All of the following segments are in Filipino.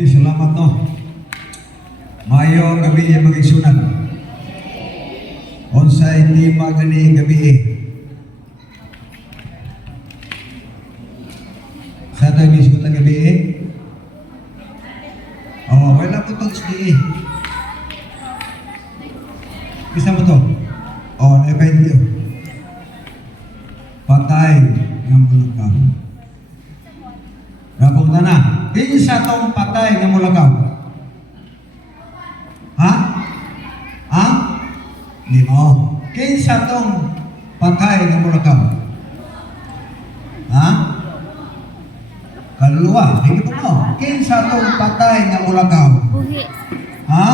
Okay, salamat no. Mayo ang gabi magigsunan. Unsay tema gani gabi sa tayo gisgutan gabi oh, wala po itong SDA. Bisa mo to? Oh, na-event yun. Patay ng mulakaw. Napunta na. Kinsa tong patay ng mulakaw? Ha? Ha? Hindi mo. Kinsa tong patay ng mulakaw? Ha? Kaluluwa. Hindi po mo. Kinsa tong patay ng mulakaw? Buhi. Ha?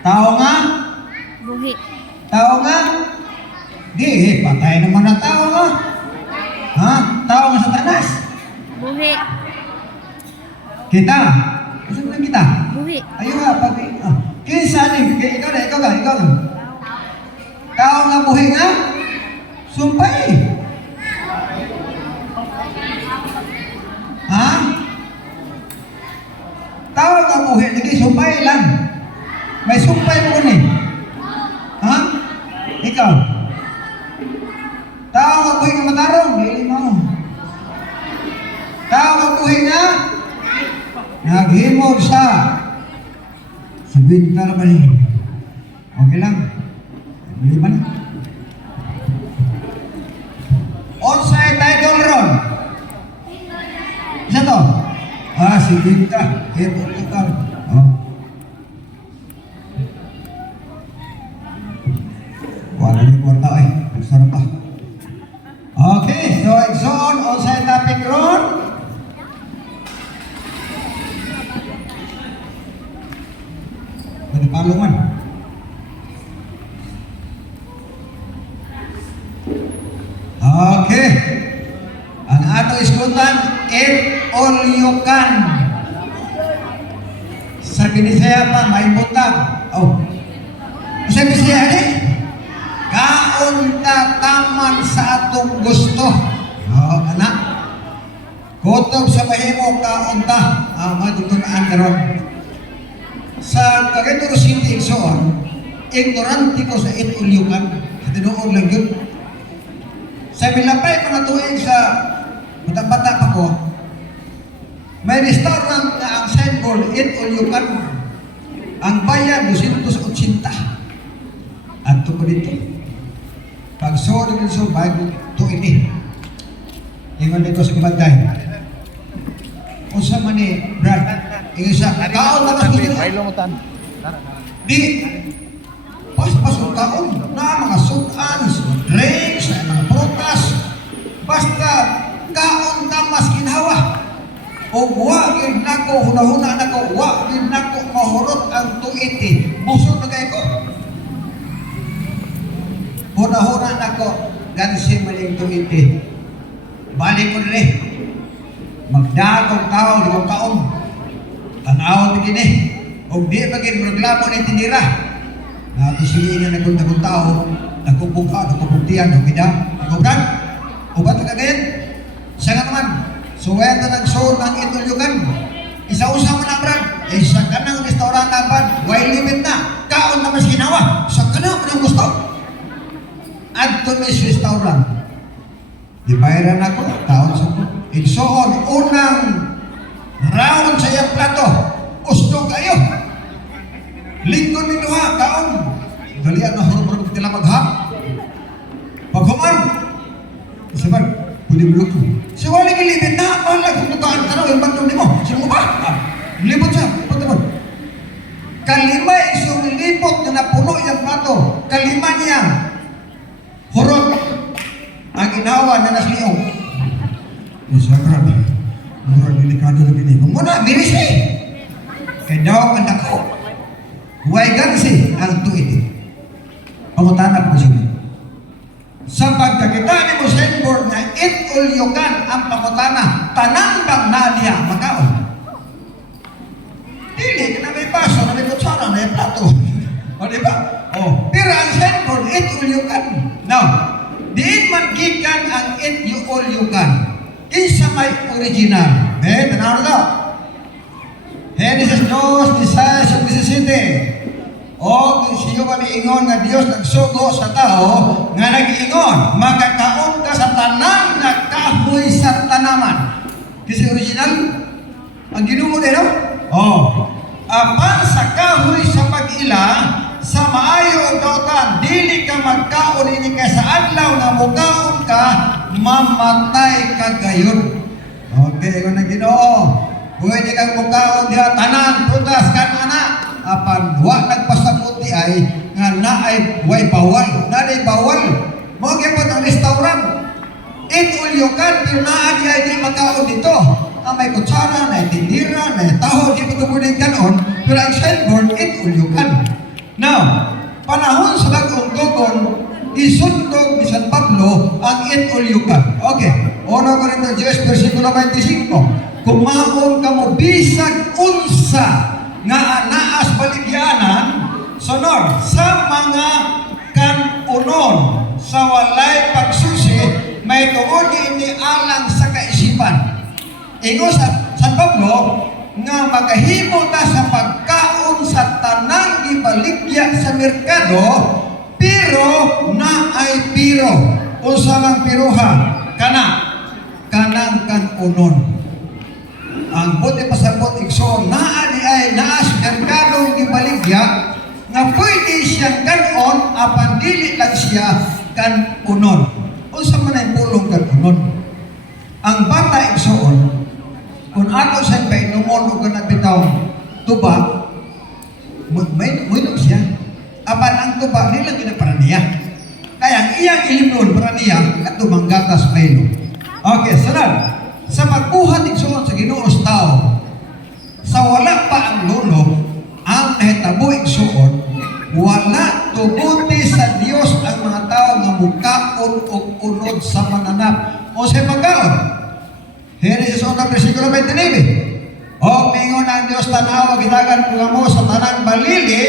Tao nga? Buhi. Tao nga? Di, patay naman na tao nga. Ha? Tao nga Satanas? Buhi. Kita? Gusto mo lang kita? Buhi. Ayun nga, pag... Kinsa ni? Ikaw na. Tao nga buhi nga? Sumpay. Ha? Tao nga buhi, lagi sumpay lang. May sumpay mo ni. Ha? Ikaw? Tao nga buhi nga matarong, hindi mo. Tao nga buhi nga? Naghimog sa bintar ba niya? Okay lang. Bili ba na? Onsay title ron? Isa to? Si Binta. Ito tukar. Wala niyo kwarta eh. Sarap pa. Okay, so Exxon, onsay topic ron? Palungan. Okay. Ang ato iskutan, et olyokan. Sa Binisaya pa, may butang. Oh. Sa Bisaya ni? Kaunta taman sa atong gusto. Oh, anak. Kutob sa mahimo kaunta. Matutunaan karon. Sa Cagayan de City, ignorante ko sa et-ulyukan. Tinuod lang yun. Sa milapay ko na tuwing sa bata-bata pa ko, may restaurant na ang signboard, et-ulyukan. Ang bayan, 280. At ito ko dito. Pag sorry din so, bago ito ini. Ingon dito sa kibagday. O sa mani, Brad, isa, kaon na mas gusto nila. Di, pas-pas ang kaon na mga sutans, drinks, mga prutas, basta kaon na mas kinhawa. O wagin nako, hunahuna nako, wagin nako mahurot ang 280. Busog na kayo ko. Hunahuna nako, gansi maling 280. Balik ko rin. Magdagong tao, limang kaon. Tanaw begini, o di bagay reklamo ni tinira. Natisili na nagkuntang tao, nagkubuka, nagkubuktiyan, nagkida, nagkubran. O ba't kagayan? Siya nga naman, suweta nagsoon ng itulyugan. Isa-usa mo na, Brad. Isa ka ng restaurant naman, way limit na. Kaon na mas ginawa. Sa ka na, anong gusto? Anthony's Restaurant. Di bayaran ako, taon sa ko. Igsoon, unang round sa iyang plato. Gusto kayo. Lingkod ni Duha, kaon. Dalian na hurog-hurog tila maghap. Paghuman. Sabar, pwede mo luto. Sa wali kilibit na, wala kung tutaan ka na, yung bandong ni mo. Sino mo ba? Libot siya, libot naman. Kalima isumilipot na napuno yung plato. Kalima niya. Hurog. Ang inawa na nasliyaw. Sabar, murag delikado na gini. Muna, bilis eh. Kaya daw ang dako. Huwag gansi ang tuwid. Pangutanap ko siya. Sa pagkakita ni mo signboard na it-ulyukan ang pangutana, tanan bang naliya makaon? Dili, na may baso, na may kutsara, na may plato. O, diba? O, pero ang signboard, it-ulyukan. Now, diin man gikan ang it-ulyukan. Isa may original. Tanaw na daw. 2, 16, 17. O siyo kami ingon nga Dios nagsugo sa tao nga nag-ingon magkakaon ka sa tanan nga kahoy sa tanaman. Kasi original ang Ginoo din, no? Apan sa kahoy sa pag-ila sa maayo ang kautan dili ka magkaon ini kay sa adlaw nga mukaon ka mamatay ka gayon. Okay, ingon ang Ginoo. Pwede kang mukaon diha tanan prutas kanana. Apan wa nagpasamuti ay nga naay way bawal, naay bawal. Mo gyud ang restaurant. Ulyokan pero naa di ay di makaon dito. Ang may kutsara, may tindira, may taho, di mo tubunin kanon, pero ang signboard, ulyokan. Now, panahon sa bagong tugon, isundog ni San Pablo ang ulyokan. Okay, 1 Corintios 10, versikulo 25. Kumaon ka mo bisag unsa nga anaas baligyanan sunod sa mga kanunon sa walay pagsusi may tuod ini alang sa kaisipan. Ingo sa San Pablo nga magahimo ta sa pagkaon sa tanang gibaligya sa merkado pero na ay piro unsa mang piroha kanang kanunon. Ang buti pasabot igsoon naa di ay naas merkado gibaligya nga pwede siyang kanon apan dili lang siya kanunon. Unsa man ay pulong kanunon? Ang bata igsoon kung ako sa painumon o kanang bitaw tuba may siya. Apan ang tuba nila ginapara niya. Kaya ang iyang ilimnon para niya katubang gatas maylo. Okay, sunod. Sa pagbuhat igsoon sa Ginoo sa tao, sa wala pa ang lunog, ang nahitabo igsoon, wala tubuti sa Dios ang mga tao nga mukaon o unod sa mananap. O sa pagkaon, Genesis 1, versikulo 29. O mingon ang Dios tanawa gitagan mo sa tanang balili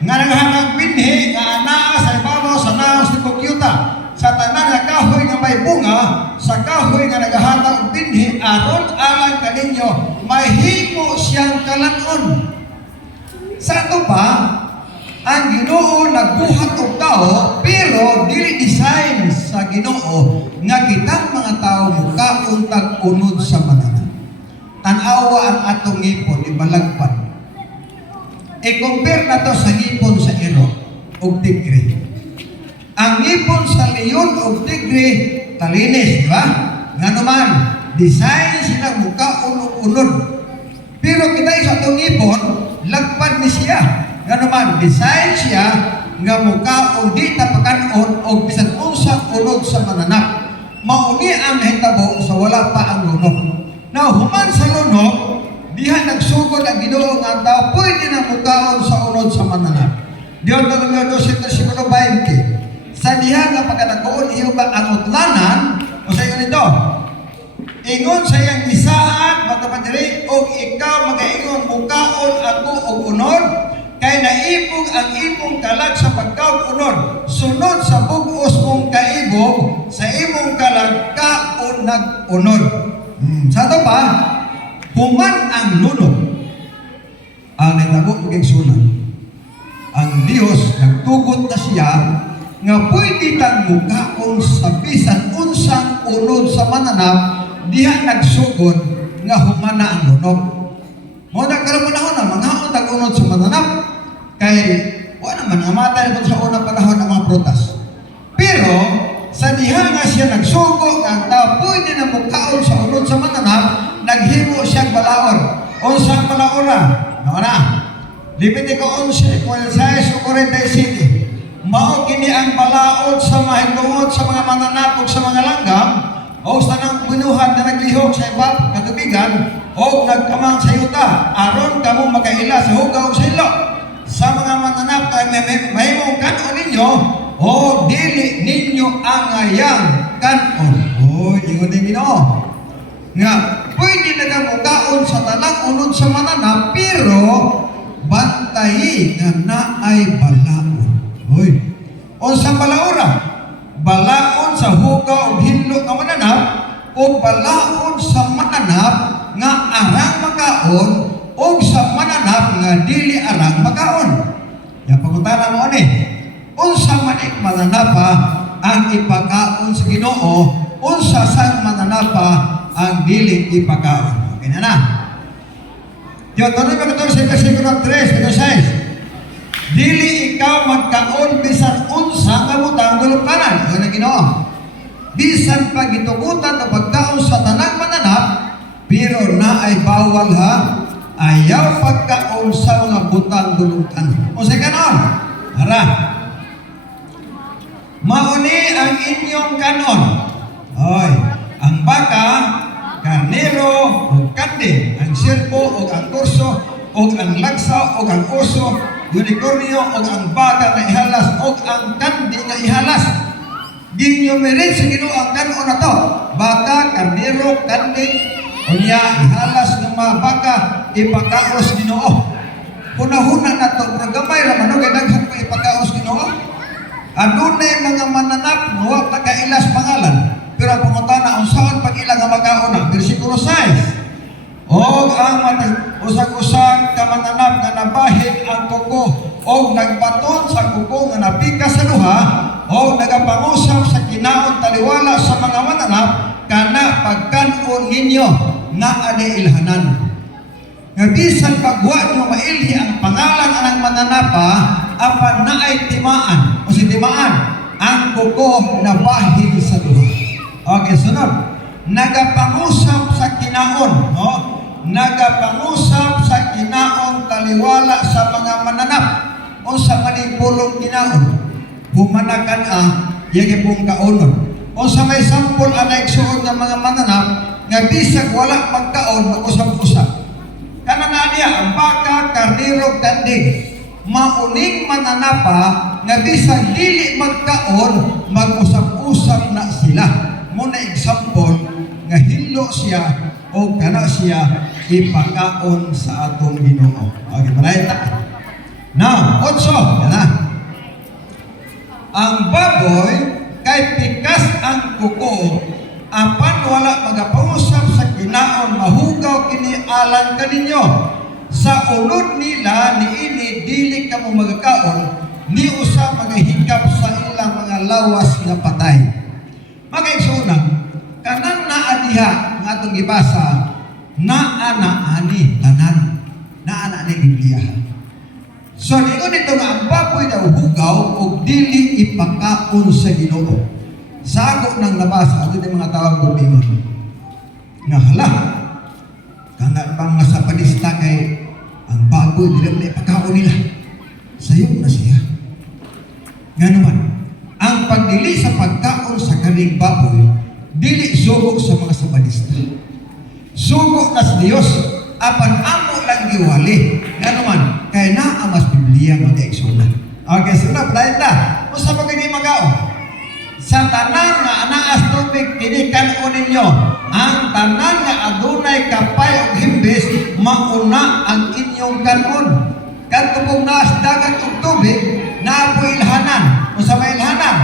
nga naghanag binhi nga anaa sa ibabaw sa naos ni Kukyuta sa tanan nga kahoy nga may bunga sa kahoy nga nagahatag og binhi aron alang kaninyo mahimo siyang kalanon. Sa ato pa ang Ginoo nagbuhat og tao pero dili design sa Ginoo nga kitang mga tao mukaon tag unod sa mananap. Tan-awa ang atong ngipon ibalagpan. I-compare na to sa ngipon sa iro og tigre. Ang ngipon sa leon o tigre, kalinis, di ba? Nga naman, design silang mukaon o unod. Pero kita sa itong ngipon, lagpad ni siya. Nga naman, design siya nga mukaon di tapakanon o bisan unsa unod sa mananap. Mauni ang nahitabo sa wala pa ang lunok. Now, human sa lunok, diha nagsugod ang Ginoo nga tao pwede na mukaon sa unod sa mananap. Deuteronomio 12, versikulo 20. Sa diha nga pagkatagoon iyo ba ang utlanan o sa iyo nito ingon sa iyang isaan matapadiri o ikaw magaingon mukaon ako og unod kay naibog ang imong kalag sa pagkaon unod sunod sa bug-os mong kaibog sa imong kalag kaon nag-unod. Sa ito pa human ang lunok ang nitabo ug sunan ang Dios nagtugot na siya nga pwede tang mukaon sa bisan unsang unod sa mananap diha nagsugod nga humana ang lunok. Mo nagkaroon na mga tag unod sa mananap kay wala man amatay ko sa unang panahon ng mga prutas. Pero sa diha nga siya nagsugo nga tao pwede na mukaon sa unod sa mananap naghimo siyang balaor. Unsang balaora? Nauna. Levitico 11, 16 o 47. Mao kini ang balaod sa mahitungod sa mga mananap ug sa mga langgam o sa nang binuhat na naglihok sa ibang katubigan o nagkamang sa yuta aron kamo makaila sa hugaw sa ilo sa mga mananap kay mahimong kanon ninyo o dili ninyo angayang kanon. O ingon din Ginoo nga pwede na kamo kaon sa tanang unod sa mananap pero bantayi nga naay balaod. Hoy, unsang balaora? Balaod sa hugaw o hinlo nga mananap o balaod sa mananap nga arang makaon o o sa mananap nga dili arang makaon. Ya pangutana mo ni, unsa man ik mananapa ang ipakaon sa Ginoo, unsa sang mananapa ang dili ipakaon. Okay na. Deuteronomio 14, versikulo 3, versikulo 6. Dili ikaw magkaon bisan unsa nga butang duluptanan. Ano na Ginoo? Bisan pagitugutan o pagkaon sa tanang mananap, pero na ay bawal ha, ayaw pagkaon sa mga butang duluptanan. O sa kanon, hara, mauni ang inyong kanon. Oy, ang baka, karnero, o kanding, ang sirpo, o ang kurso, o ang lagsa, o ang oso, unicornio, o ang baka na ihalas, o ang kanding na ihalas. Ginyo merit sa Ginoo ang kanon na to. Baka, karnero, kanding, o niya ihalas ng mga baka, ipakaos Ginoo. Hunahuna na to, programay raman, kaya daghan pa ipakaos Ginoo. Adunay mga mananap, huwag nakailas pangalan. Pero ang pangutana, unsaon pag ilang nga magkauna? Versikulo 6. O ang usag-usag ka mananap nga nabahid ang kuko o nagbaton sa kuko nga napika sa luha o nagapangusap sa kinaon taliwala sa mga mananap kana pagkanon ninyo na adi ilhanan. Nga bisan pagwa nyo mailhi ang pangalan ng mananapa apan naay timaan o si timaan ang kuko na bahid sa luha. Okay, sunod. Nagapangusap sa kinaon, no? Nagapangusap sa kinaon taliwala sa mga mananap o sa manipulong kinaon. Humanakan yagi pong kaonon. O sa may sampol anay suod ng mga mananap nga bisag wala magkaon mag-usap-usap. Kanana niya ang baka, karnero, kanding. Mauning mananapa nga bisag dili magkaon mag-usap-usap na sila. Muna example nga hilo siya o kana siya ipakaon sa atong Ginoo. Okay, palayta. Now, 8. Yan na. Ang baboy kay pikas ang kuko apan wala magapausap sa kinaon mahugaw kini alang kaninyo. Sa ulod nila niini dili kamo magakaon ni usa magahikap sa ilang mga lawas nga patay. Magaigsunan, kanang naadiha nga atong gibasa, naana-ani tanan, naana-ani Biblia. So, ingon ito nga ang baboy daw hugaw o dili ipakaon sa Ginoo. Sago ng nabasa, ito yung mga tawag gubingon. Nga hala, kana bang nasa palista kay ang baboy dili na ipakaon nila. Sayo na siya. Nga naman, ang pagdili sa pagkaon sa kaning baboy, dili sugok sa mga sabalista. Sugok na sa Dios, apan amo lang giwali. Nga naman, kaya na amas Biblia mag-eksuna. Okay, sunod, dahil na. Kung sa pagkini magaon, sa tanan nga anaas tubig, tinikanon ninyo, ang tanan nga adunay kapay o himbis, mauna ang inyong kanon. Kadto kung naas dagat og tubig, naapo ilhanan. O sa may ilhanan,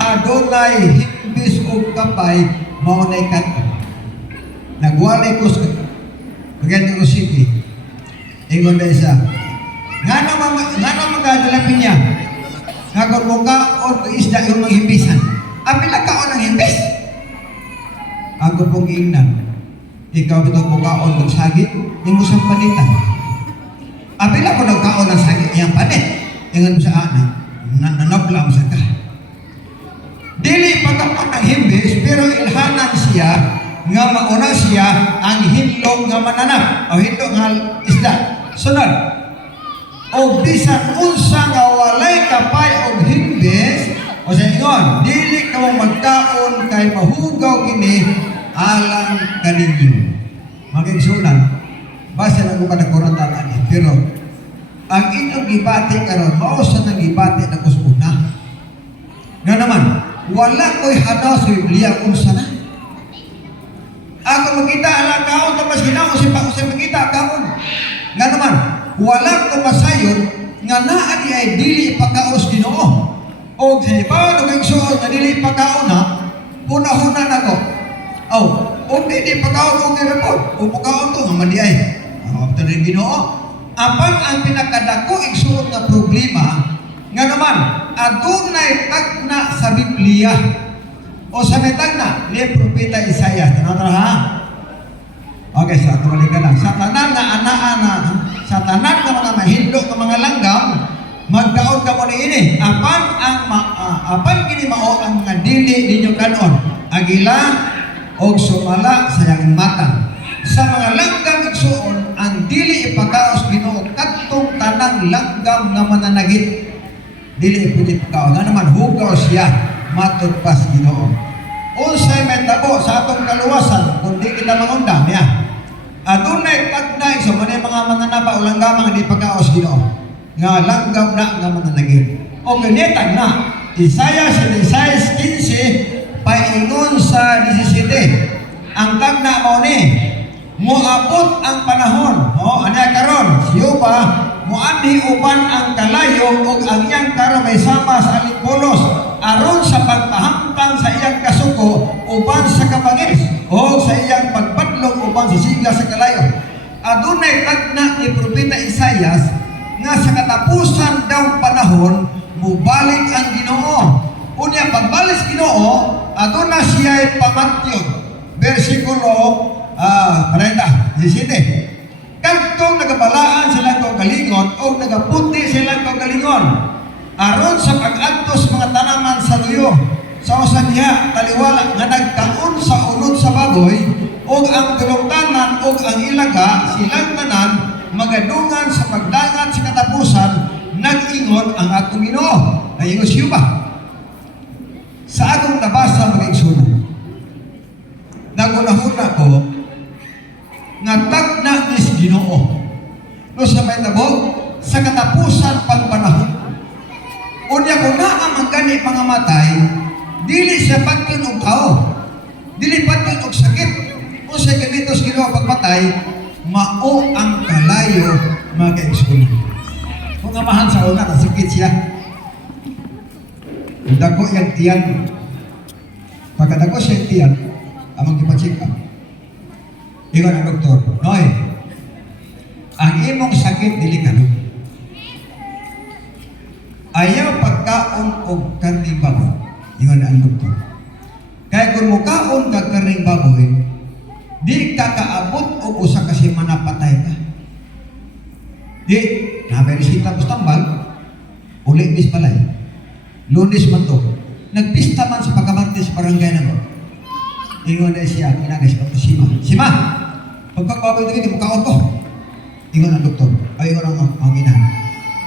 adunay himbis o kapay, maunay kanon. Nagwalay ko sa Quezon City. Ingon na isa. Nga na magdalapin niya. Nga kung mukha o isda yung mga himbisan. Apila ka o ng himbis? Ako pong ingnan. Ikaw itong mukha o ng sagit, yung usang panitan. Apila ko nagkaon ng sagit, iyang panit. Ingon mo sa anak, nanablam sa ka. Dili pagkakot ng himbis, pero ilhanan siya nga mauna siya ang hinlog nga mananap o hinlog nga isda. Sunod, o bisan unsa nga walay kapay o himbis, o sa ingon, dili ka mo magkaon kay mahugaw kini alang kaninyo. Magigsunan, base na ko kanakuratan ani, pero ang inyong gibati karon mao sa nang gibati na kusuna. Nga naman, wala ko'y hadaw sa Biblia kung sana. Ako magkita ala kaon tapos ginaon si pa magkita kaon. Nga naman, wala ko masayon nga naa di ay dili ipakaos Ginoo. O sa ibaw ng igsuon nga dili ipakaon na, huna-huna na ko. O di pagkaon o girapon, o pagkaon to nga madiay. After rin Ginoo, apan ang pinakadako igsuon nga problema nga naman adunay tagna sa Biblia o sa may tagna ni propeta Isaiah. Tanong ha? Okay, sa tumalik ka lang. Sa tanan nga ana-ana, sa tanan nga mga mahindlo nga mga langgam, magkaon ka mo ni ini. Apan kini mao ang nga dili ninyo kanon. Agila og sumala sa iyang mata. Sa mga langgam igsuon, ang dili ipakaos Ginoo kadtong tanang langgam nga mananagit. Dili ipudi pakaos. Nga naman hugaw siya matud pas Ginoo. Unsay may tabo sa atong kaluwasan kundi kita mangundam ya. Adunay tagna sa mga mananapa o langgamang di pagkaos Ginoo nga langgam na nga mananagit. O ganitag na Isaiah 15 paingon sa 17 ang tagna mo ni moabot ang panahon anya karon siyo pa moanhi uban ang kalayo ug ang iyang karon may sama sa alipulos aron sa pagpahamtang sa iyang kasuko uban sa kabangis o sa iyang pagpadlong uban sa sigla sa kalayo. Adunay tagna ni propeta Isaias nga sa katapusan daw panahon mubalik ang Ginoo. Unya pagbalik Ginoo aduna siya pamatyon bersikulo 17. Kadtong nagabalaan sila kaugalingon o nagaputi sila kaugalingon aron sa pag-adto sa mga tanaman sa luyo sa usa diha taliwala nga nagkaon sa unod sa baboy ug ang tulungtanan ug ang ilaga silang tanan magadungan sa pagdangat sa katapusan nag-ingon ang atong Ginoo. Ayos siyo ba? Sa akong nabasa mga igsunan, nagunahuna ko nga tagna nis Ginoo no sa may tabo sa katapusan pang panahon. Unya ko na ang gani mga matay dili siya patyon og tao, dili patyon og sakit. Kung sa gamitos Ginoo pagmatay mao ang kalayo mga igsunan. Kung amahan sa una sakit siya dako yang tiyan pagkadako siya tiyan amang gipa-check up. Ingon ang doktor, Noy, ang imong sakit delikado. Ayaw pagkaon og karning baboy. Ingon ang doktor. Kaya kung mukaon ka karning baboy, di ka kaabot og usa ka semana patay ka. Di, naberisita ko tambal, ulit bis palay. Lunes man to. Nagpista man sa pagkabante sa barangay na mo. Ingon na siya, kinagas pa to Sima, pagkakabay ito, mukaon ko. Ingon ang doktor. Ay, ingon ang inahan.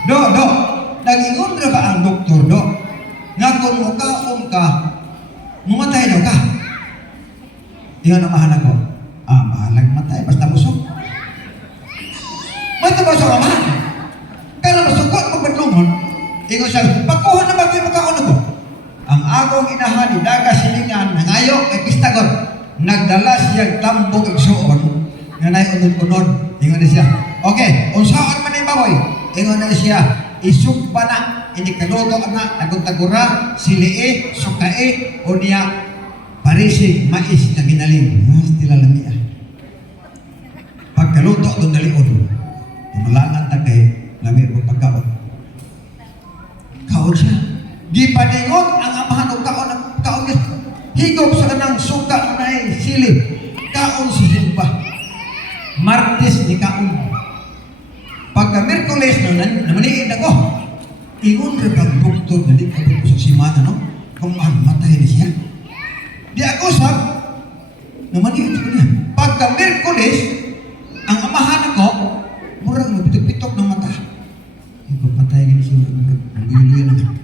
Do, nag-ingon na ba ang doktor, do? Nga kung mukaon ka, mumatay daw ka. Ingon ang mahalag ko. Mahalag matay, basta busog. May tabasok ang mahalag. Kaya masukot magpadlungon. Ingon siya, pagkuhan na ba kayo mukaon ako? Ang akong inahan ni Daga Silingan nangayo kay Pistagon nagdala siya tambok igsuon nga nay unod-unod. Ingon siya, okay, unsaon man ang baboy? Ingon na siya, isugba na ini kaluto na nagutagura silie sukae o niya parisig mais na ginaling. Tila lamia. Pagkaluto doon dalion. Malangan ta kay lami mo pagkaon. Kaon siya. Gipaningon ang amahan o kaon niya. Higop sa kanang suka na silip. Kaon si Simba. Martes ni kaon. Pagka Merkules namaniin ako. Ingon rin ang doktor na di kabot sa simana, no? Kung matay na siya. Di ako sab. Namaniin ko niya. Pagka Merkules, ang amahan ako, murang mabitok-bitok ng mata. Ikaw patay ka siya. Ang luyo-luyo naman.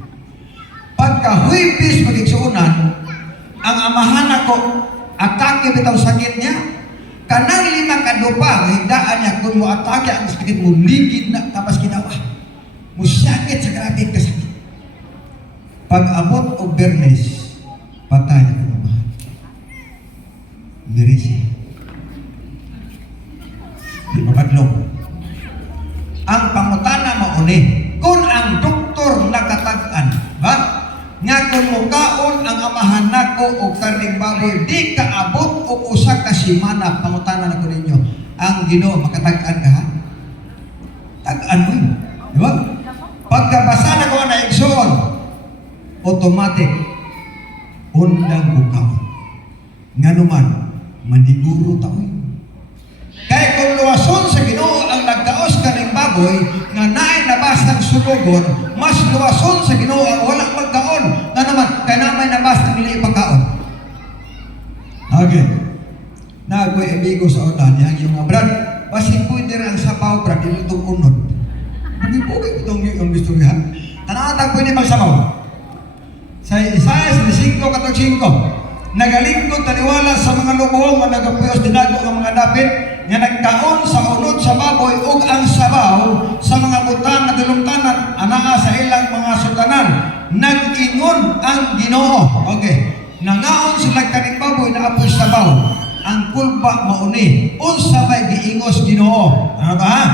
Pagka Huwebes magigsuunan, ang amahan ako, atake bitaw sakit niya, kanang 5 kadupa, higdaan niya, kung mo atake ang sakit mo, ligid na, tapos ginawa. Musakit sa grabe ka sakit. Pag abot o Bernes, patay ang amahan. Mirisi. Di mapadlong. Ang pangutana mauni, kung ang doktor nakatag-an, ba? Nga kung mukaon ang amahan nako o karning baboy, di kaabot o usa ka simana, pangutana na ko ninyo, ang Ginoo makatag-an ka ha? Tag-an mo yun. Di ba? Pagkabasa na ko na igsoon, automatic, undang bukaw. Nga naman, maniguro tao yun. Kaya kung luwason sa Ginoo ang nagdaos ka ng baboy, nga naay nabasang sulugon, mas luwason sa Ginoo ang walang magkaon. Nga naman, kaya namay nabasang nila ipagkaon. Okay. Na ako'y amigo sa unan, yung mga brad, basing pwede rin ang sabaw, brad, dito itong unod. Bugay-bugay itong yung gusto niya. Tanatang pwede magsabaw. Sa Isaiah 5:5, nagalingkod taliwala sa mga lubong nga nagapuyos dinago ang mga dapit nga nagkaon sa unod sa baboy ug ang sabaw sa mga butang nga dulumtanan anaa sa ilang mga sutanan. Nag-ingon ang Ginoo. Okay. Nangaon sila kaning baboy na apoy sabaw. Ang kulba mauni. Unsa may giingos Ginoo? Ano ba ha?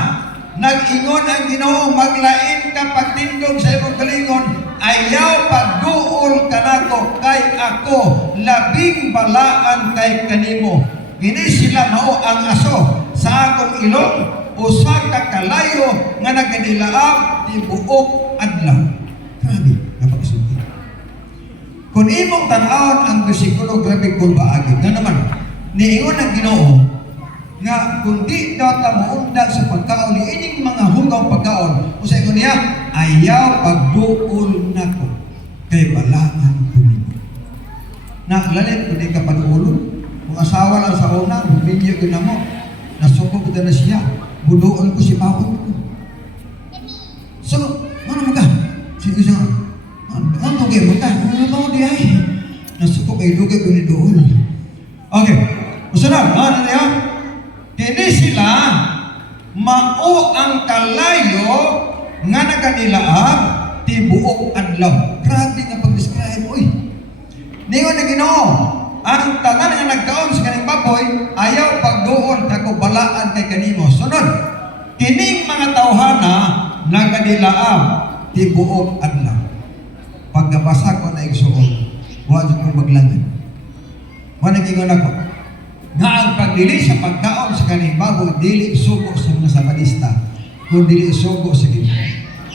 Nag-ingon ang Ginoo, maglain ka pagtindog sa imong kalingon, ayaw pagduol kanako kay ako, labing balaan kay kanimo. Kini sila mao ang aso sa akong ilong, usa ka kalayo nga nagadilaab ti buok adlaw. Grabe, napakasulti. Kung imong tan-awon ang bersikulo, grabe kulbaagin. Nga naman, niingon ang Ginoo, nga kung di daw ta maundang sa pagkaon ni ining mga hugaw pagkaon o sa ingon niya ayaw pagduol nako kay balaan kunimo na lalit kung di ka panuulog kung asawa lang sa una bumilyo ko na mo nasukog na siya buduol ko si baon ko so ano mo ka sige siya ano kayo mo ka ano mo di ay nasukog kayo dugay ko ni dool okay usunod ano niya kini sila mao ang kalayo nga nagadilaab ti buok adlaw. Grabe nga pag-describe oy. Ningon na Ginoo, ang tanan nga nagkaon sa kaning baboy ayaw pagduol kako balaan kay kanimo. Sunod, kining mga tawhana nagadilaab ti buok adlaw. Pagkabasa ko na igsuon, wa jud ko maglangan. Wa nagingon ako. Nga ang pagdili sa pagkaon sa kaning baboy dili sugo sa mga sabanista kung dili sugo sa Ginoo.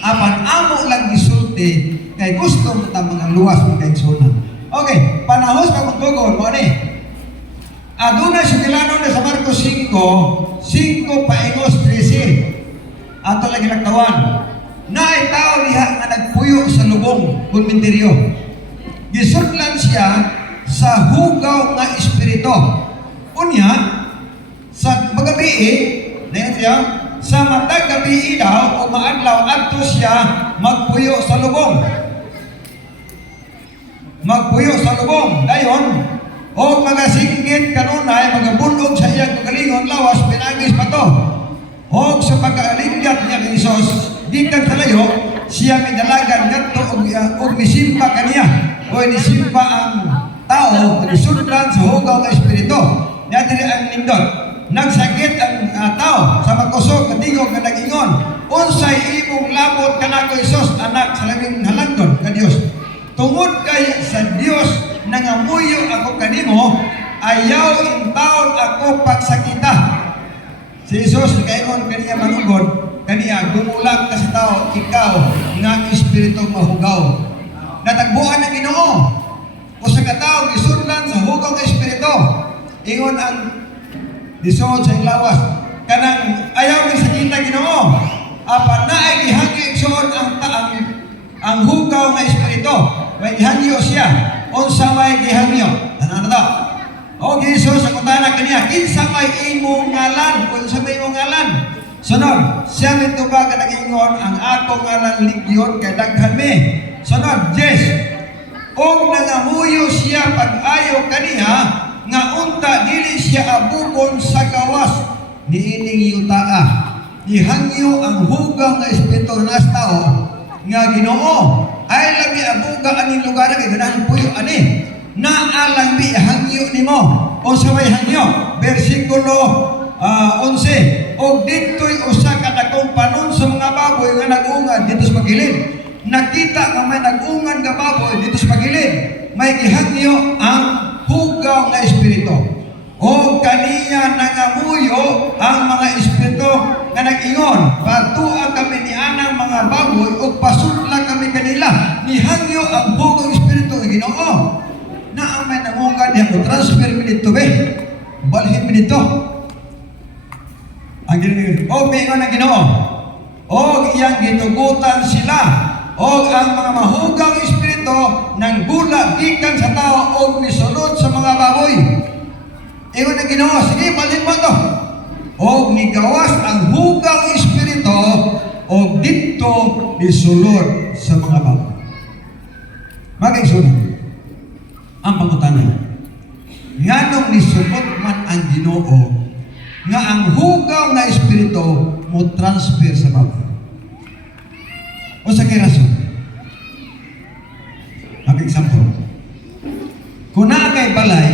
Apan amo lang gisulti kay gusto mo ta mga luwas mo kay sunan. Okay, panahos pa magtugon mo ni. Aduna sa kilano na sa Marcos 5 paingos 13. Ato lagi nagtawan. Naay tao diha nga nagpuyo sa lubong kulminteryo. Gisudlan siya sa hugaw nga espiritu. Unya, sa magabi, sa matag gabi daw o maadlaw adto siya magpuyo sa lubong. Magpuyo sa lubong. Dayon, o magasinggit kanunay, magabundog sa iyang kagalingon, lawas, pinagis pa to. O sa pagkaalinggat niya kay Isos, gikan sa layo, siya may dalagan ngadto og misimba kaniya. O nisimba ang tao, nagsudlan sa hugaw nga espiritu. Dili ang nindot. Nagsakit ang tao sa magkusog, katigog na nag-ingon. Unsay imong labot kanako Isos, anak sa labing halangdon ka Dios. Tungod kay sa Dios nangamuyo ako kanimo, ayaw intaon ako pagsakita. Si Isos kaingon kaniya manugod, kaniya gumulag ka sa tao, ikaw nga espiritu mahugaw. Natagbuan ng Ginoo. O sa katao gisundan sa hugaw nga espiritu. Ingon ang disuod sa lawas kanang ayaw ni sakita Ginoo apan naay gihangyo igsuon ang hugaw nga espiritu may gihangyo siya unsa may gihangyo tanan na o Gisus ang utana kaniya kinsa may imong ngalan unsa may imong ngalan sunod siya mituba ka nag-ingon ang akong ngalan Legion kay daghan mi sunod Jes og nangamuyo siya pag-ayo kaniya nga unta dili siya abugon sa gawas niining yutaa ihangyo ang hugaw nga espiritu nas tao nga Ginoo ay lami abuga aning lugar kay ganahan puyo ani naalang bi hangyo nimo o sa way hangyo bersikulo 11 og ditoy usa ka dagkong panon sa mga baboy nga nag-ungad dito sa pagilid nakita nga may nag-ungad nga baboy dito sa pagilid may gihangyo ang hugaw nga espiritu. O kaniya nangamuyo ang mga espiritu nga nag-ingon, patuan kami ni anang mga baboy o pasudla kami kanila. Nihangyo ang bugong espiritu ng Ginoo. Na ang may nangungan niya mo transfer mi dito be. Balhin mi dito. Ang ginoo, o mingon ang Ginoo. O iyang gitugutan sila. O ang mga mahugang espiritu nang gula gikan sa tao o misulod sa mga baboy. Ingon ang Ginoo, sige, balhin mo to. O nigawas ang hugang espiritu o dito nisulod sa mga baboy. Magigsunod. Ang pangutanan. Nganong nisulod man ang Ginoo nga ang hugaw na espiritu mo transfer sa baboy. O sa kirason. Mag-example. Kung naa kay balay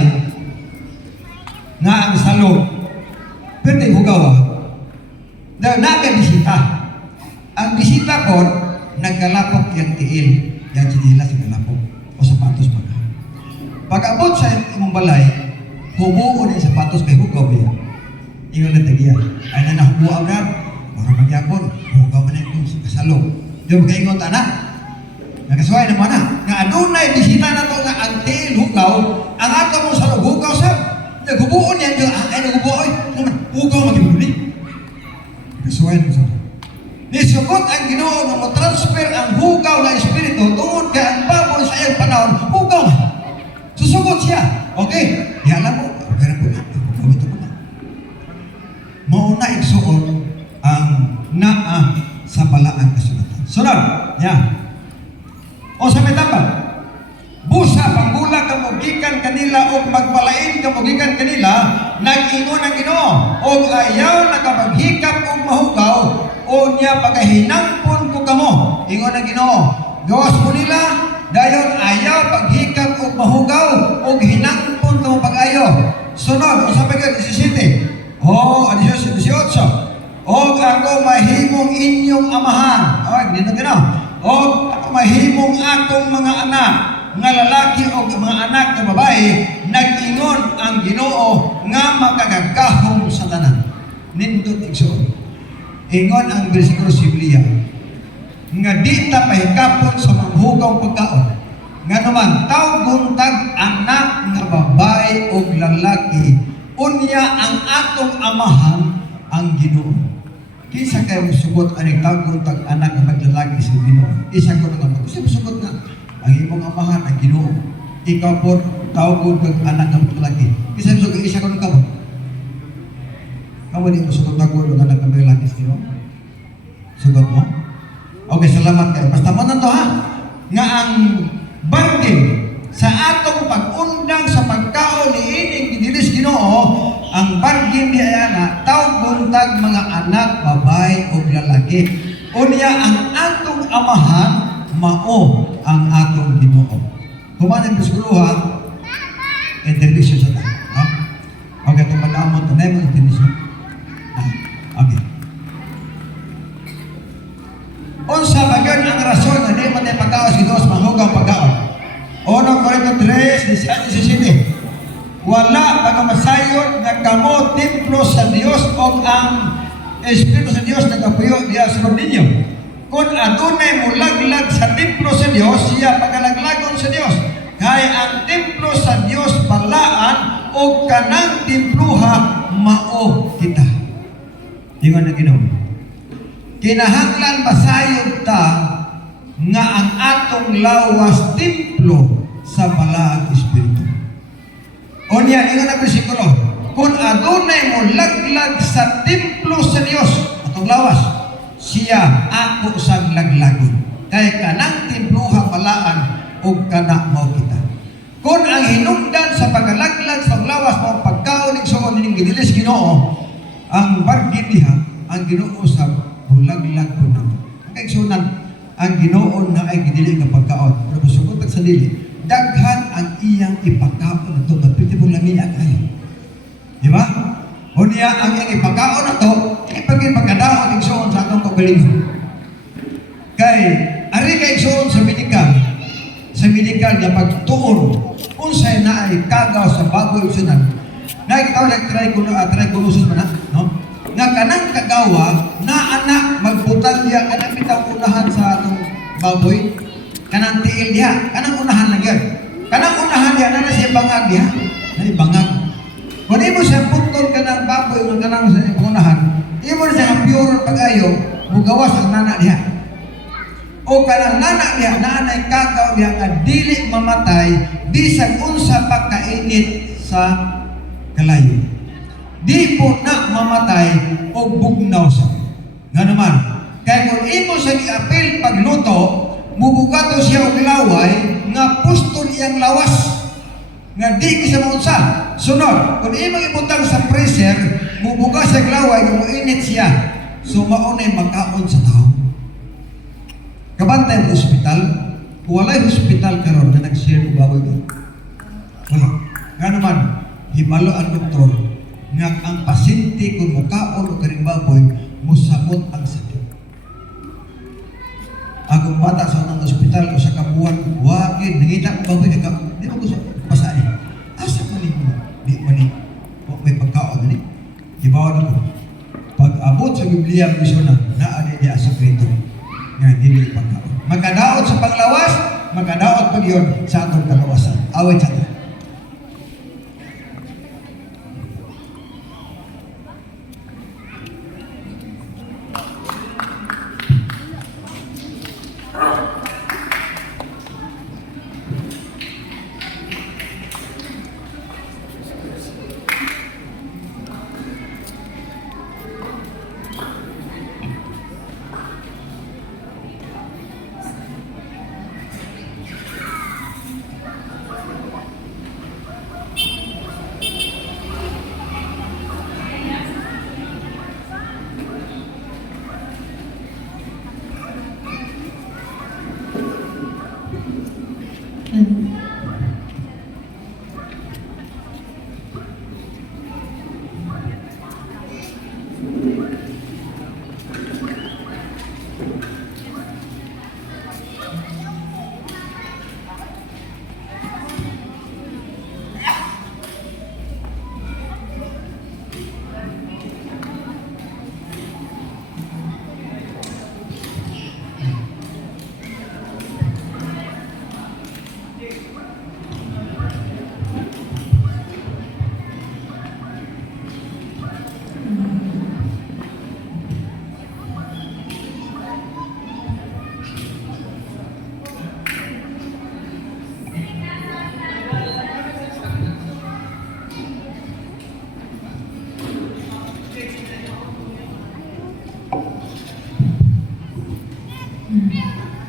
nga ang salog, pwede hugaw. Dahil na kay bisita. Ang bisita ko, nagkalapok yung tiil. Yung chinila sa kalapok. O sapatos pa. Pag-abot sa imong balay, hubuo na yung sapatos kay hugaw niya. Ingon na tagiya. Ay na nahubuaw na. Para magyapon, hugaw man na yung kasalog. Di mo kaingon ta na. Nagkasuhay naman na. Nga adunay bisita na to nga ang tiil hugaw, ang ato mong salog hugaw sa naghubuon yan yung ay naghubuon. Hugaw mag-ibuli. Nagkasuhay naman sa nisukot ang Ginoo na mo-transfer ang hugaw na espiritu tungod kay ang baboy sa iyang panahon, hugaw. Susukot siya. Okay. Di alam mo, pero po na. Hugaw ito po na. Mauna igsuon ang naa sa balaan kasulatan. Sunod. Yan. O sa metapa. Busa panggula kamugikan kanila o magpalain kamugikan kanila, nag-ingon ang Ginoo o ayaw nakapaghikap o mahugaw o niya pagahinampon ko kamo. Ingon ang Ginoo, gawas mo nila dayon ayaw paghikap o mahugaw o hinampon kamo pag-ayo. Sunod, sa pagkat 17. O 18. O ako mahimong inyong amahan. O, hindi na gano'n. O ako mahimong akong mga anak nga lalaki o mga anak na babae, nag-ingon ang Ginoo nga makagagahom sa tanan. Nindot igsoon. Ingon ang bersikulo sa Biblia nga di ta mahikapon sa manghugaw pagkaon. Nga naman, tawag-untag anak nga babae o lalaki, unya ang atong amahan ang Ginoo. Kisa kayo musugot aning tawag-untag anak nga maglalaki sa Ginoo. Isa ko na naman. Kasi musugot na ang imong amahan ang Ginoo. Ikaw po tawag-untag anak nga maglalaki. Kisa musugot isa ko na kamo. Kamu di musugot ako ng anak nga maglalaki sa Ginoo. Sugot mo? Okay, salamat kayo. Basta mo na to ha. Nga ang bargain sa atong pag-undang sa pagkaon ni ining ginilis Ginoo, ang bargain di ayana tawag-untag mga anak, babae o lalaki. Unya ang atong amahan mao ang atong Ginoo. Kumanan ko siguro ha, interview sa tayo. Ha? Okay, itong pag-amon to na yung interview. Okay. Unsa ba yun ang rason na di man tayo pagkaon si Diyos mahugaw pagkaon? 1 Corinto 3:17. Wala pagkamasayon nga kamo templo sa Dios o ang Espiritu sa Dios nagapuyo diya sa ninyo. Kung adunay mo laglag sa templo sa Dios, siya pagalaglagon sa Dios. Kaya ang templo sa Dios balaan o kanang templuha mao kita. Ingon na Ginoo. Kinahanglan masayod ta nga ang atong lawas templo sa balaang Espiritu. Unya, ingon ang bersikulo, kung adunay mo laglag sa templo sa Dios, atong lawas, siya ako sang laglagon. Kay kanang templuha balaan o kana mao kita. Kung ang hinungdan sa pagalaglag sa lawas mo pagkaon ning suon ning ginilis Ginoo, ang bargain diha, ang Ginoo sa bulaglag po nato. Kay sunan ang Ginoo na ay gidili nga pagkaon. Pero sugot sa dili, daghan ang iyang ipakaon nato kapiti mo lamian ayo. Di ba? Unya ang iyang ipakaon nato, ipagin pagkadaot ing suon sa atong kaugalingon. Kay ari kay suon sa medical nga pagtuon unsay na ay kagaw sa baboy usunan. Nakikita ko try kunusos man na, no? Nga kanang kagawa na anak magbutang diya kanang bitaw unahan sa atong baboy, kanang tiil diya, kanang unahan lang yan. Kanang unahan diya na siya bangag diya, na bangag. Kung imo siya putol kanang baboy nga kanang sa unahan, imo siya pure pag-ayo, mugawas ang nana diya. O kanang nana diya, naanay kagaw diya nga dili mamatay bisag unsa pa kainit sa kalayo. Di po na mamatay o bugnaw sa. Nga naman, kaya kung imo sa giapil pagluto, mubugato siya og laway nga pustol iyang lawas. Nga di kisa maunsa. Sunod, kung imo ibutang sa freezer, mubuga siya og laway nga moinit siya. So maunay makaon sa tao. Kabantay sa ospital, walay hospital karon na nag-share og baboy mo. Wala. Nga naman, hibalo ang doktor nga ang pasyente kung mukaon o karing baboy musamot ang sakit. Akong bata sa unang ospital o sa kabuan, wagin, nangita ko baboy, di mo gusto pasahin. Asa mali mo? Di mali. O may pagkaon ni. Ibawan ako. Pag abot sa Biblia, misyonan, naali niya sa krito nga dili pagkaon. Magkadaot sa panglawas, magkadaot pag yun sa atong kalawasan. Awit sa ito.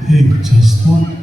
Hey, just one.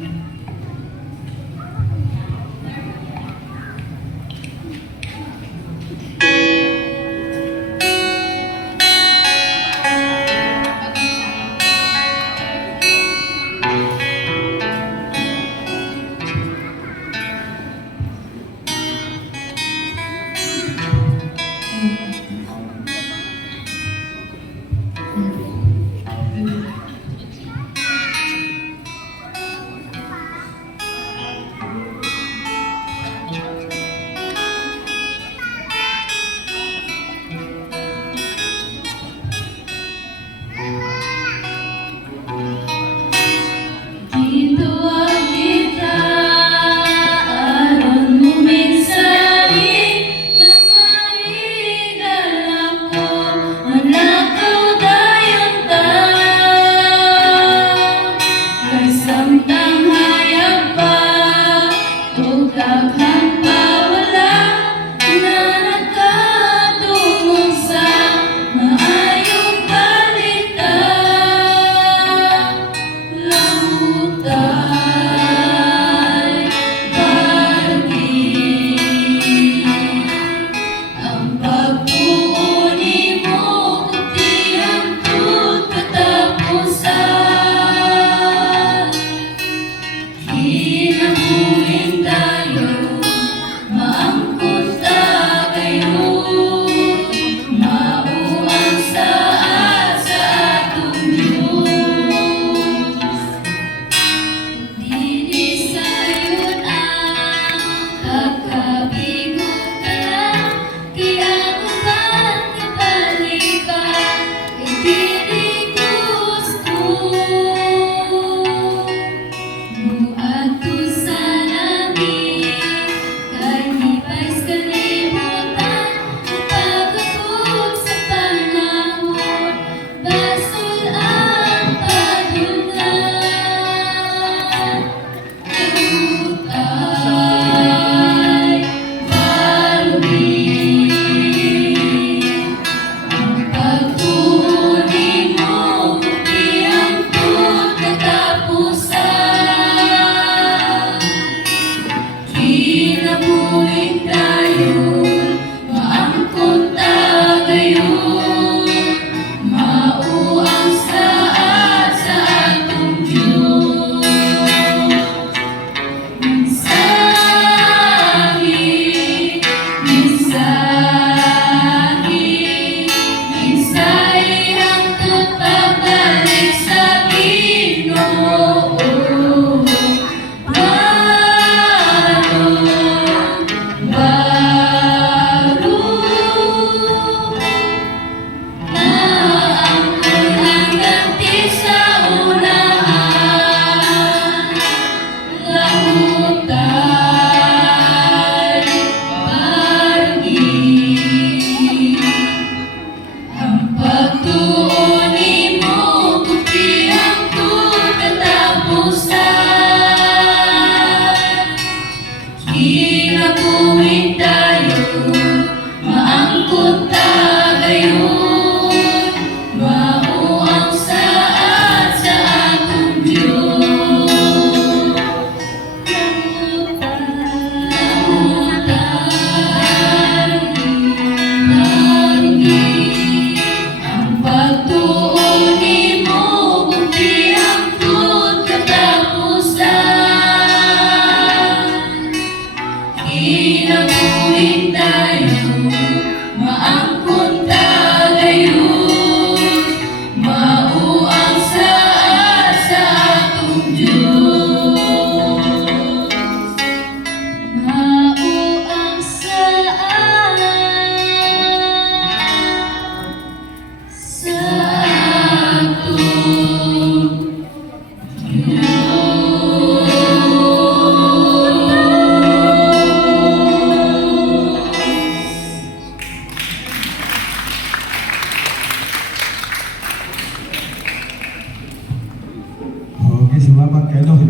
human kay Lord.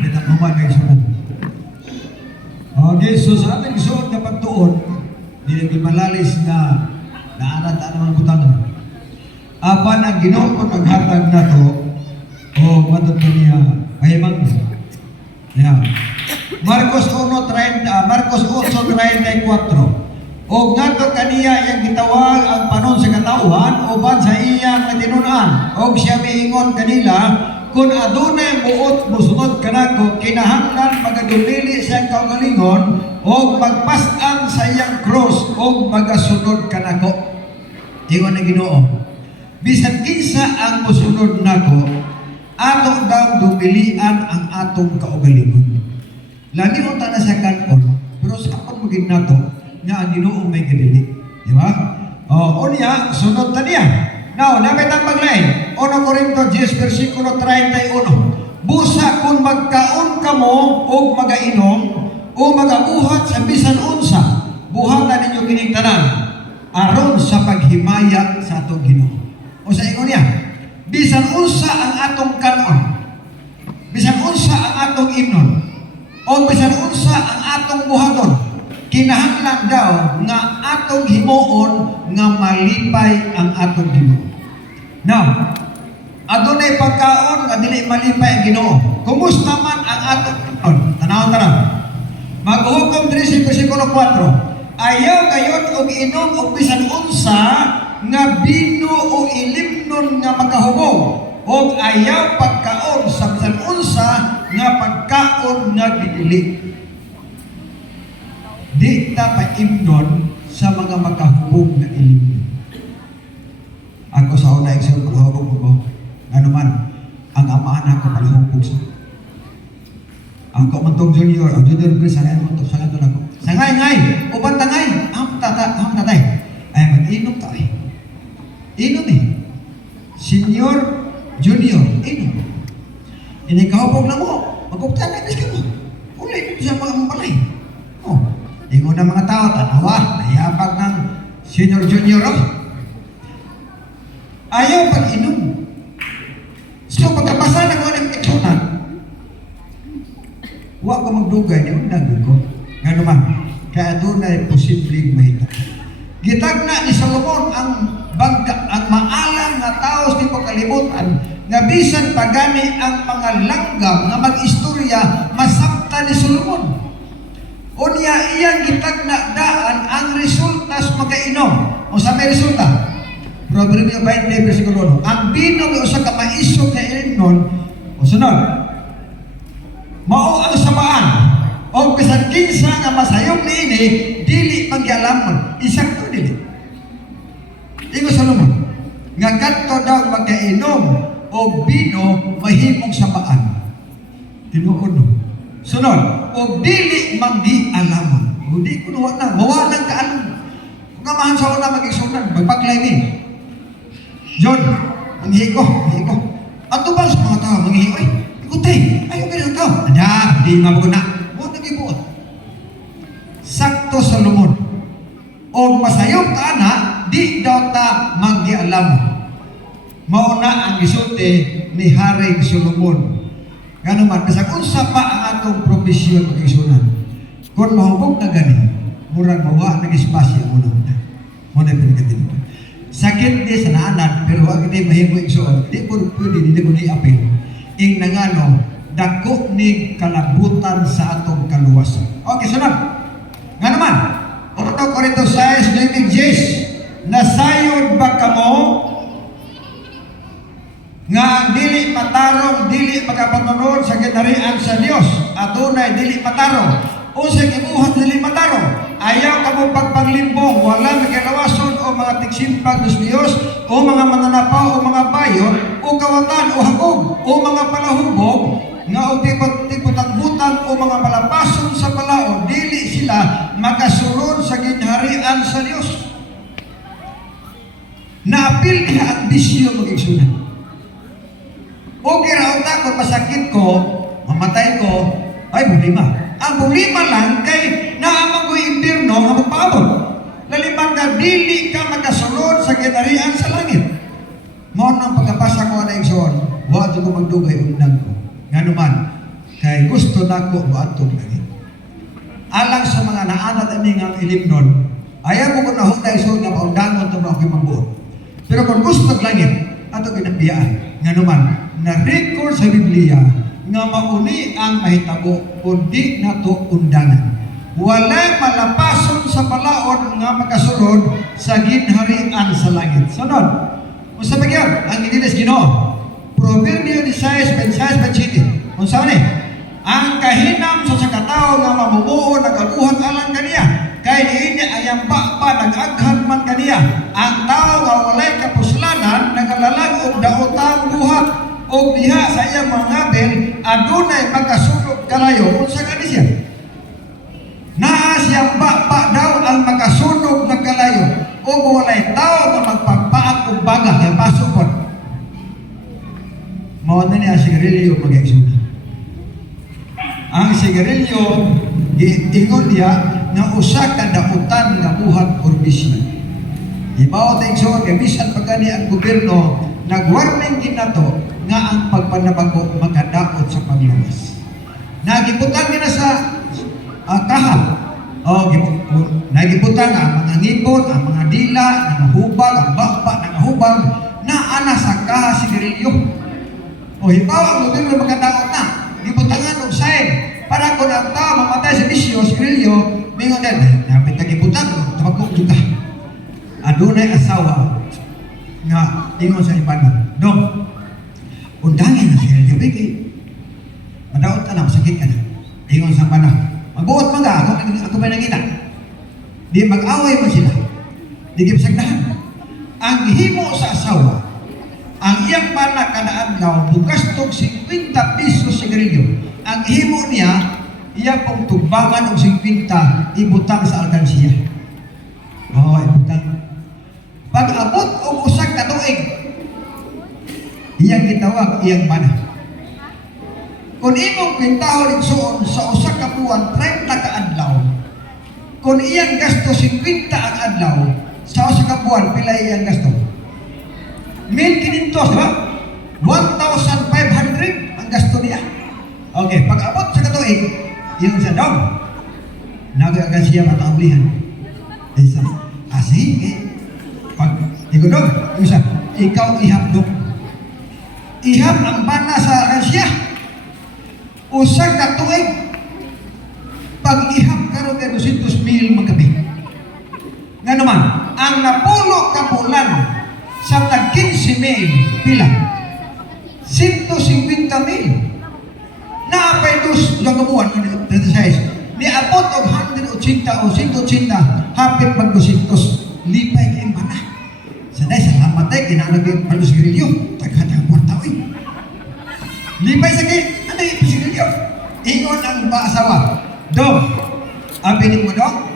Bitang human kay sunan. Okay, so sa ating suot na pagtuon, di naging malalis na naanad-aan naman butangan. Apan ang Ginoo ko naghatag na to, o matod na niya, mahimang niya. Yeah. Marcos 8:34. O nga to kaniya iyang gitawag ang panon sa katauhan o ban sa iyang natinunan. O siya miingon kanila, kung adunay muot musunod kanako, kinahanglan magadumili sa iyang kaugalingon o magpasan sa iyang cross o magasunod kanako. Ingon ang Ginoo, bisan kinsa ang musunod nako, ato daw dumilian ang atong kaugalingon. Lagi mo na sa kanon, pero sa akong maging nato, nga ang Ginoo may kadili. Di ba? O niya, sunod na niya. Now, napit ang paglain. 1 Corinto 10, versikulo 31. Busa kung magkaon ka mo o magainom o magabuhat sa bisan unsa, buhatan ninyo kinigtanan aron sa paghimaya sa atong Ginoo. O sa ingon niya, bisan unsa ang atong kanon, bisan unsa ang atong imnon, o bisan unsa ang atong buhaton, kinahanglan daw nga atong himuon nga malipay ang atong Ginoo. Now, adunay pagkaon nga dili malipay ang Ginoo. Kumusta man ang atong himuon? Tanaw-tanaw. Maghukom diri sa versikulo 4. Ayaw kayon og inom og bisan unsa nga bino o ilimnon nga magahubog, og ayaw pagkaon sa bisan unsa nga pagkaon nga didili. Di ta paimnon sa mga makahubog na ilimnon. Ako sa una eksyon palahubog ko, ano man, ang amahan ako palahubog sa. Ang kumantong junior, ang junior pre, sangay mo ito, sangay ito na ko. Sangay, uban tangay, ang tatay. Ay, mag-inom tayo. Inom eh. Senior, junior, inom. Inikahubog na mo, magkuptan na ka mo. Uli, sa mga mamalay. Oh. Ingon ng mga tao, tanawa, nayapag ng senior junior. Ayaw pag-inom. So, pagkabasa na ko ng iksunan, huwag ko magdugay niyo, nagod ko. Nga naman, kaya doon ay posibleng mahita. Gitag na ni Solomon ang bangka, ang maalang na taos di pagkalimutan, nga bisan pagani ang mga langgam nga mag-istorya, masakta ni Solomon. Unya iyang gitag na daan ang resulta sa magkainom. O sa may resulta? Proverbio 20, versikulo 1. Ang bino ng usa ka maisog na ilimnon, o sunod, mao ang sabaan, o bisan kinsa nga masayong niini, dili pagyalamon, isakto dili. Ingo Solomon, nga kadto daw magkainom o bino mahimong sabaan. Tinuod no. Sunod, o dili manggi alamon. O di kuno na, mawalan ka alam. Kung amahan sa una mag-isunan, magpaklaiming. John, manghihi ko. Ato ba sa mga tao, manghihi, oy, ikutay, ayaw ka ng tao. Ada, di mabuna. Huwag nagibuot. Sakto Solomon. O masayong ka na, di daw ta manggialam. Mauna ang isulti ni Haring Solomon. Gano'n man, kasi unsa pa ang atong propisyon mag-isunan. Kung mahubog na gani, murang mawa nag-espasya mo na. Muna pinagatinuan. Sakit di sa naanan, pero huwag hindi mahimo igsuon. Di ko pwede, hindi ko ni-apil. Ing nangano, dako ni kalabutan sa atong kaluwasan. Okay, sunod. Nga naman, 1 Corinto 6, 9, nasayod ba kamo nga ang dili matarong, dili makapatunod sa ginharian sa Dios. Adunay dili matarong. O sa gibuhat dili matarong. Ayaw kamo pagpanglimbong, wala magkalawason o mga tigsimpag sa Dios, o mga mananapaw o mga bayon, o kawatan o hagog, o mga palahubog, nga o tipot-tipot-butan o mga palapason sa palao, dili sila makasulod sa ginharian sa Dios. Naapil niya ang bisyo mag-igsunan. Okay raw na kung masakit ko, mamatay ko, ay problema. Ang problema lang kay naamang ko impirno nga magpaabot. Laliman ka, dili ka makasunod sa ginharian sa langit. Mo nang pagkabasa ko na igsoon, wa to ko magdugay undang ko. Ngano man kay gusto nako moadtong langit. Alang sa mga naanad ani nga ilimnon, ayaw mo ko na hunday so nga maundangon to mga kimangbuot. Pero kung gusto ng langit, ato ginabiyaan. Ngano man na record sa Biblia nga mauni ang mahitabo kundi nato undangan. Walay malapason sa balaod nga makasulod sa ginharian sa langit. Sunod. Unsa ba gyud ang inilis Ginoo? Proverbio 16:26-27. Unsa ni? Ang kahinam sa sakatawo nga mamumuo nagabuhat alang kaniya. Kay niini ayang pa nag-aghan man kaniya. Ang tao nga walay kapuslanan nagalalag og daotang buhat og diha sa iyang mga ngabel adunay makasulog kalayo. Unsa kani siya? Naa siyang daw ang makasunog ng kalayo o walay tao na magpagpaat o baga kaya pasupon. Mao na niya sigarilyo mag-exuda. Ang sigarilyo giingon niya nga usa ka dautan nga buhat or bisyo. Ibaw ta igsoon kay bisan pagani ang gobyerno nagwarning ginato nga ang pagpanabago makadaot sa paglawas. Nagibutan gina sa kahap. Nagibutan ang mga ngipon, ang mga dila, nangahubag, ang bakba, nangahubag, na ana sa kaha sigarilyo. O hibaw ang gobyerno magkadaot na, gibutangan og sign para kung ang tao mamatay sa bisyo, sigarilyo, mingon din, napit na gibutang, tabagkong juga. Adunay asawa nga ingon sa ibanon. Dong, undangin na sigarilyo, bigay. Madaot ka na, masakit ka na. Ingon sa panah. Magbuot mga ako ba nangita? Di mag-away mo sila. Di kipsagdahan. Ang himo sa asawa, ang iyang panak kada adlaw bukas tog 50 pesos sigarilyo. Ang himo niya, iya pong tubangan og 50 ibutang sa alkansiya. Ibutang. Pag abot og usa ka tuig, iyang gitawag iyang panak. Kung imong kwintahon igsuon sa usa ka buwan 30 ka adlaw, kung iyang gasto 50 ang adlaw, sa usa ka buwan pila iyang gasto? 1,500, di ba? 1,500 ang gasto niya. Okay, pag abot sa katuig, yung sa dog, nagagan siya mataulihan. Isa, sige, pag igodog, yung isa, ikaw ihap dog. Ihap ang bana sa kansya. Usa ka tuig pag-ihap karon kay 200,000 magabi. Nga naman, ang napulo ka bulan sa tag 15,000 pila? 150,000. Naapay dos lang ka buwan, 36. Ni abot og 180 o 180 hapit pag 200 lipay kay mana. Sanay sa matay kinalagay palos grilyo, taghatag kwarta oy. Lipay sa kay ano yung sigarilyo? Ingon ang baasawa. Dong, abinin mo dong,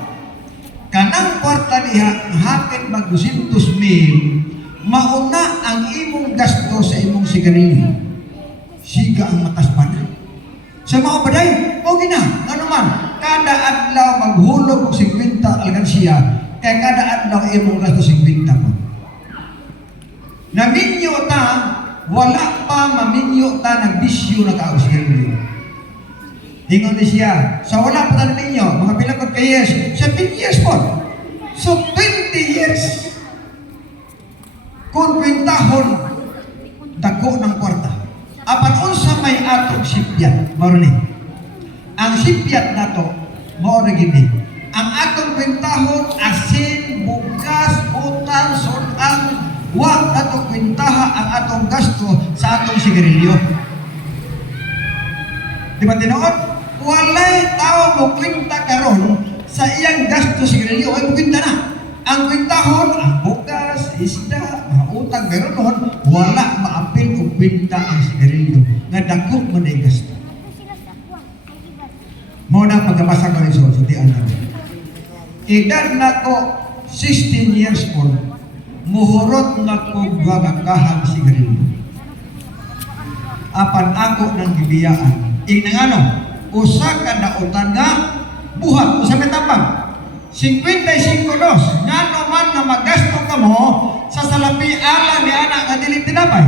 kanang kwarta niya hapit mag 200,000, mauna ang imong gasto sa imong sigarilyo. Siga ang matas pa na. Sa mga baday, okay na. Nga naman, kada adlaw maghulog og 50 alkansiya, kaya kada adlaw imong gasto 50 po. Naminyo ta, wala pa maminyo ta nagbisyo na kausigarilyo. Ingon ni siya, sa wala pa ta ninyo, mga pilakot kay years, 7 years po. So 20 years. Kung kwintahon, dako ng kwarta. Apan unsa may atong sipyat, maruni. Ang sipyat nato, mao na gid. Ang atong kwintahon, asin, bugas, utang, sudan, wa nato kwintaha ang atong gasto sa atong sigarilyo. Di ba tinuod? Walay tao mo kwinta karon sa iyang gasto sigarilyo ay kwinta na. Ang kwintahon, ang bugas, isda, mga utang ganoon, wala maapil o kwinta ang sigarilyo nga dako man ay gasto. Mao na pagkabasa ko rin sa tiyan natin. Edad na ko 16 years old, muhurot na ko gagakahang sigarilyo. Apan ako ng gibiyaan. Inangano, usa ka dautan nga buhat, usa may tambang. 55 dos, ngano man na magasto ka mo sa salapi ala ni anak nga dili tinapay.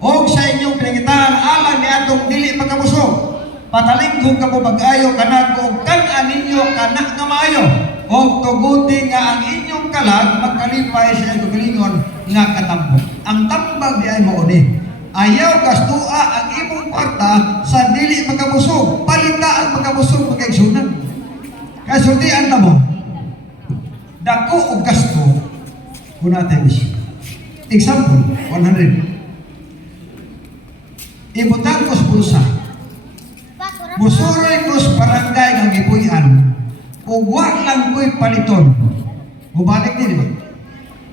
O sa inyong pinangitaan, alang ni atong dili pagkabusog. Patalingkog ka po pag-ayo, kanag o kan ninyo kanak nga maayo. O tuguti nga ang inyong kalag, magkalipay sa inyong galingon nga katambok. Ang tambag di ay mauni. Ayaw gastua ang imong kwarta sa dili pagkabusog. Palita ang pagkabusog magkaigsunan. Kaya sultian na mo, dako o gasto, kuna tayo isyo. Example, 100. Ibutang ko sa bulsa. Musuroy ko sa barangay ng gipuyan. Ugwa lang ko'y paliton. Mubalik din, di ba?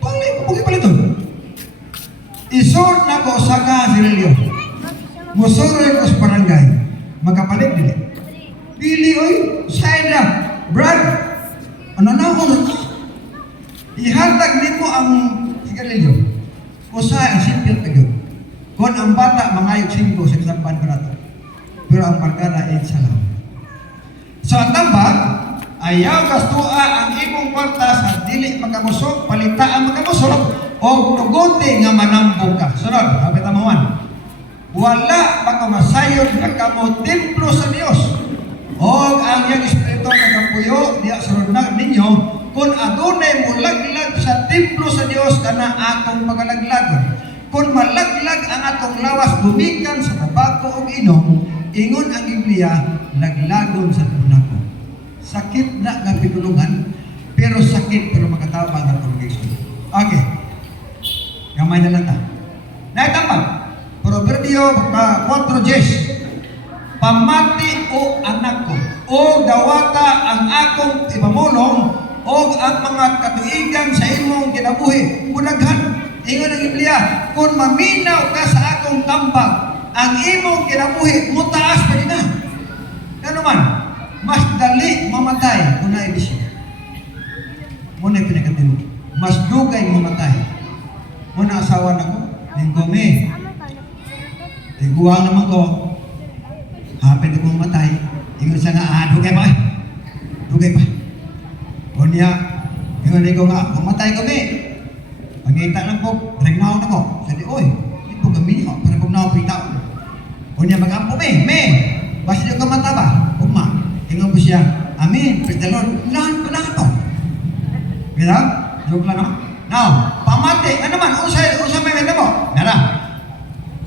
Balik ko ko'y paliton. Isod na ko sa kasililyo. Musuroy ko sa barangay. Magkapalit din. Pili, oy, side na. Brad, ano na ako? Ihatag nito ang sigarilyo. Usahay ang simple tagad. Kung ang bata, mangayog 5 sa kasampan pa na ito. Pero ang pagkara ay isa lang. So ang tambag, ayaw gastua ang imong kwarta sa dili magkamusog, palita ang magkamusog, o tuguti nga manambog ka. Sunod, kapit amawan. Wala pagkamasayod na kamo templo sa Dios. O ang iyang espiritu nagapuyo, diya sunod na ninyo, kung adunay mo laglag sa templo sa Dios, kana akong magalaglagon. Kung malaglag ang atong lawas dumikan sa tabako o inom, ingon ang Biblia, laglagon sa tunako. Sakit na nga pinulungan, pero sakit pero makatabang ang congregation. Okay. Gamay na lang ta. Naitambag. Proverbio 4:10. Pamati o anak ko, o dawata ang akong ipamulong, o ang mga katuigan sa imong kinabuhi. Munaghan. Ingon ang Biblia, kung maminaw ka sa akong tambag, ang imong kinabuhi, mutaas pa rin na. Ano man, mas dali mamatay kung naibisyo. Muna yung pinagkatino. Mas dugay mamatay. Muna asawa na ko, lingkome. Tiguang naman ko, hapin ko mamatay. Ingon siya nga, dugay pa. Dugay pa. O niya, ingon ko nga, mamatay kami. Pangita lang po, ringnaw na ko. Sabi, oy, hindi po kami niyo, para po na ako pitaw. O niya mag-ampo, basta niyo ka mata ba? Uma, ingon po siya, amin, praise the Lord, lahat pa lang ito. Gila? Joke lang, no? Now, pamati, ano man, usay may meta mo? Nara,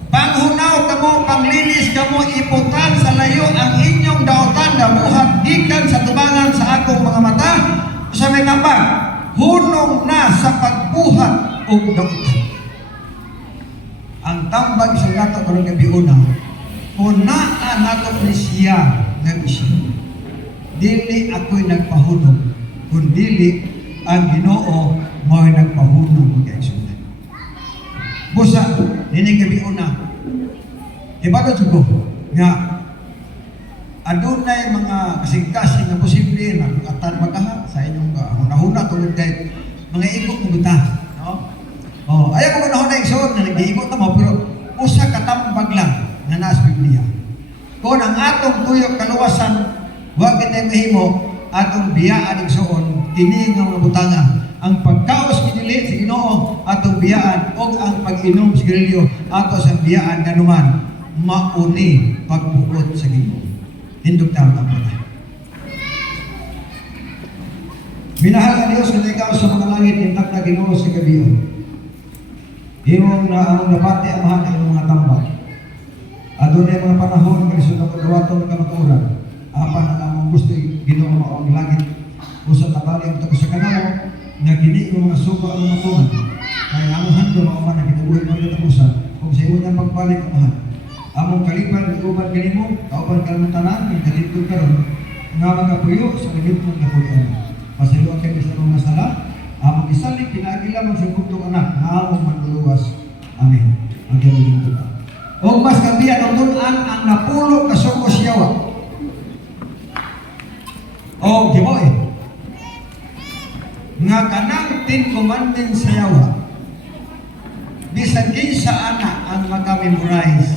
panghunaw ka mo, panglilis ka mo, iputan sa layo ang inyong daotan, damuhat, gikan sa tubangan sa akong mga mata, usay may tambag, hunong na sa pagbuhat o daotan. Ang tambag sa gato karong gabi una, kung naa nato ni siya nga isyo, dili ako'y nagpahunog, kung dili ang Ginoo mo'y nagpahunog kay Isunan. Busa, dining gabi una, ibagod ko nga adunay mga kasing-kasing nga posible na katan magaha sa inyong hunahuna tungod kay mga ikot ng buta, no? Oh, ayaw ko na igsoon na nag-iikot na mo, pero usa katambag lang na nasa Biblia. Kung ang atong tuyok kaluwasan, huwag kita mahimo, atong biyaan igsoon, kini nga mga butanga, ang pagkaos kinili sa Ginoo atong biyaan, o ang pag-inom sa garilyo ato sa biyaan kanuman, mauni pagbuot sa Ginoo. Hindog tayo tapos. Minahal ka Diyos kung ikaw sa mga langit, intak na Ginoo sa gabi. Imong na ang nabati ang mahal ng mga tambag. Adunay mga panahon kay sunod ang gawaton ka maturan. Apan ang among gusto Ginoo mao ang langit. Usa tabali ang tago sa kanamo nga gini mo mga suko ang mga tuman. Kaya among hando mao man ang kinabuhi mo katapusan. Kung sa imo nang pagbalik ang mahal. Among kalipan uban kanimo, kauban kanimo tanan nga kadto karon nga magapuyo sa ligid mong napulian. Pasiluan kami sa mga sala. Among isalik pinaagi lamang sa bugtong anak nga among manluluwas. Amen. Ang galing kita. O mas kabiyan ang tunan ang napulo ka suko siyawa. O di mo nga kanang 10 commandments sa yawa. Bisan kinsa anak ang makamemorize,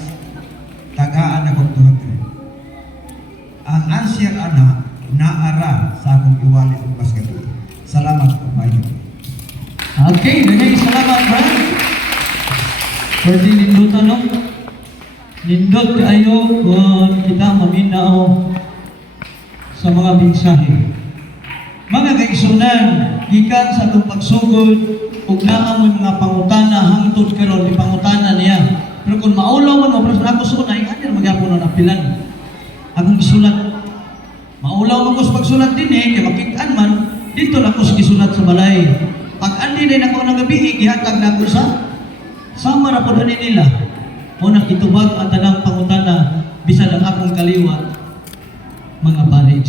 tagaan akong tuhod. Ang answer anak naara sa akong iwali ang basketball. Salamat po, Mayo. Okay, dagay salamat, Brad. Pwede nindutan, no? Nindot kayo kung kita maminaw sa mga mensahe. Mga kaigsunan, gikan sa itong pagsugod, ug naamon mga pangutana hangtod karon di pangutana niya. Pero kung maulaw man mo ako sunay, ani ra magyapon na pilan. Akong gisulat. Maulaw man ko sa pagsulat din kay makit-an man dito na ko gisulat sa balay. Pag andi din ako ng gabi, gihatag na ko sa sama ra pud ani nila. Una kitubag ang tanang pangutana bisan ang akong kaliwa mga bari